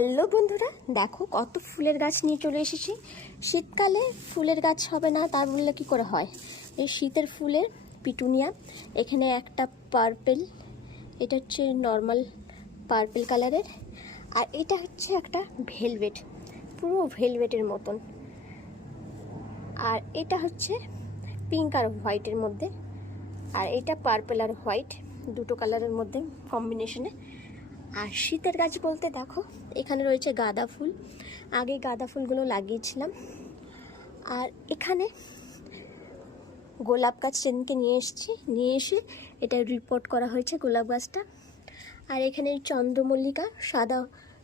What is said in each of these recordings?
Hello বন্ধুরা, দেখো কত ফুলের গাছ নিয়ে চলে এসেছি। শীতকালে ফুলের গাছ হবে না, তার বললে কি করে হয়? এই শীতের ফুলের পিটুনিয়া, এখানে একটা পার্পেল এটা হচ্ছে নর্মাল পার্পেল কালারের আর এটা হচ্ছে একটা ভেলভেট পুরো ভেলভেটের মতন। আর এটা হচ্ছে পিঙ্ক আর হোয়াইটের মধ্যে, আর এটা পার্পেল আর হোয়াইট দুটো কালারের মধ্যে কম্বিনেশনে আর শীতের গাছ বলতে দেখো, এখানে রয়েছে গাঁদা ফুল। আগে গাঁদা ফুলগুলো লাগিয়েছিলাম। আর এখানে গোলাপ গাছ সেদিনকে নিয়ে এসেছি, নিয়ে এসে এটা রিপোর্ট করা হয়েছে গোলাপ গাছটা। আর এখানে চন্দ্রমল্লিকা, সাদা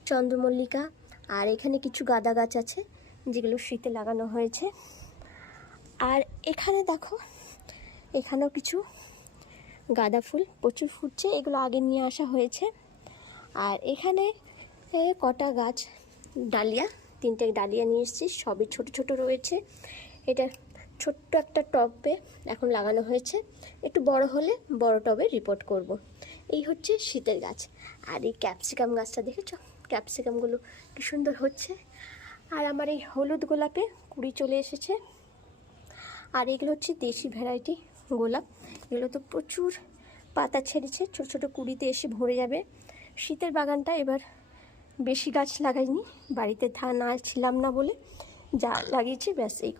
চন্দ্রমল্লিকা, আর এখানে কিছু গাঁদা গাছ আছে যেগুলো শীতে লাগানো হয়েছে। আর এখানে দেখো, এখানেও কিছু গাঁদা ফুল প্রচুর ফুটছে, এগুলো আগে নিয়ে আসা হয়েছে। আর এখানে কটা গাছ? ডালিয়া, তিনটে ডালিয়া নিয়ে এসেছি, সবই ছোট ছোট রয়েছে। এটা ছোট্ট একটা টবে এখন লাগানো হয়েছে। একটু বড় হলে বড় টবে রিপোর্ট করব। এই হচ্ছে শীতের গাছ। আর এই ক্যাপসিকাম গাছটা দেখেছ? ক্যাপসিকামগুলো কি সুন্দর হচ্ছে। আর আমার এই হলুদ গোলাপে কুড়ি চলে এসেছে। আর এগুলো হচ্ছে দেশি ভ্যারাইটি গোলাপ। এগুলো তো প্রচুর পাতা ছেড়েছে। ছোটো ছোটো কুড়িতে এসে ভরে যাবে। শীতের বাগানটা এবার বেশি গাছ লাগাইনি, বাড়িতে ধান আর ছিলাম না বলে যা লাগিয়েছি, ব্যাস এই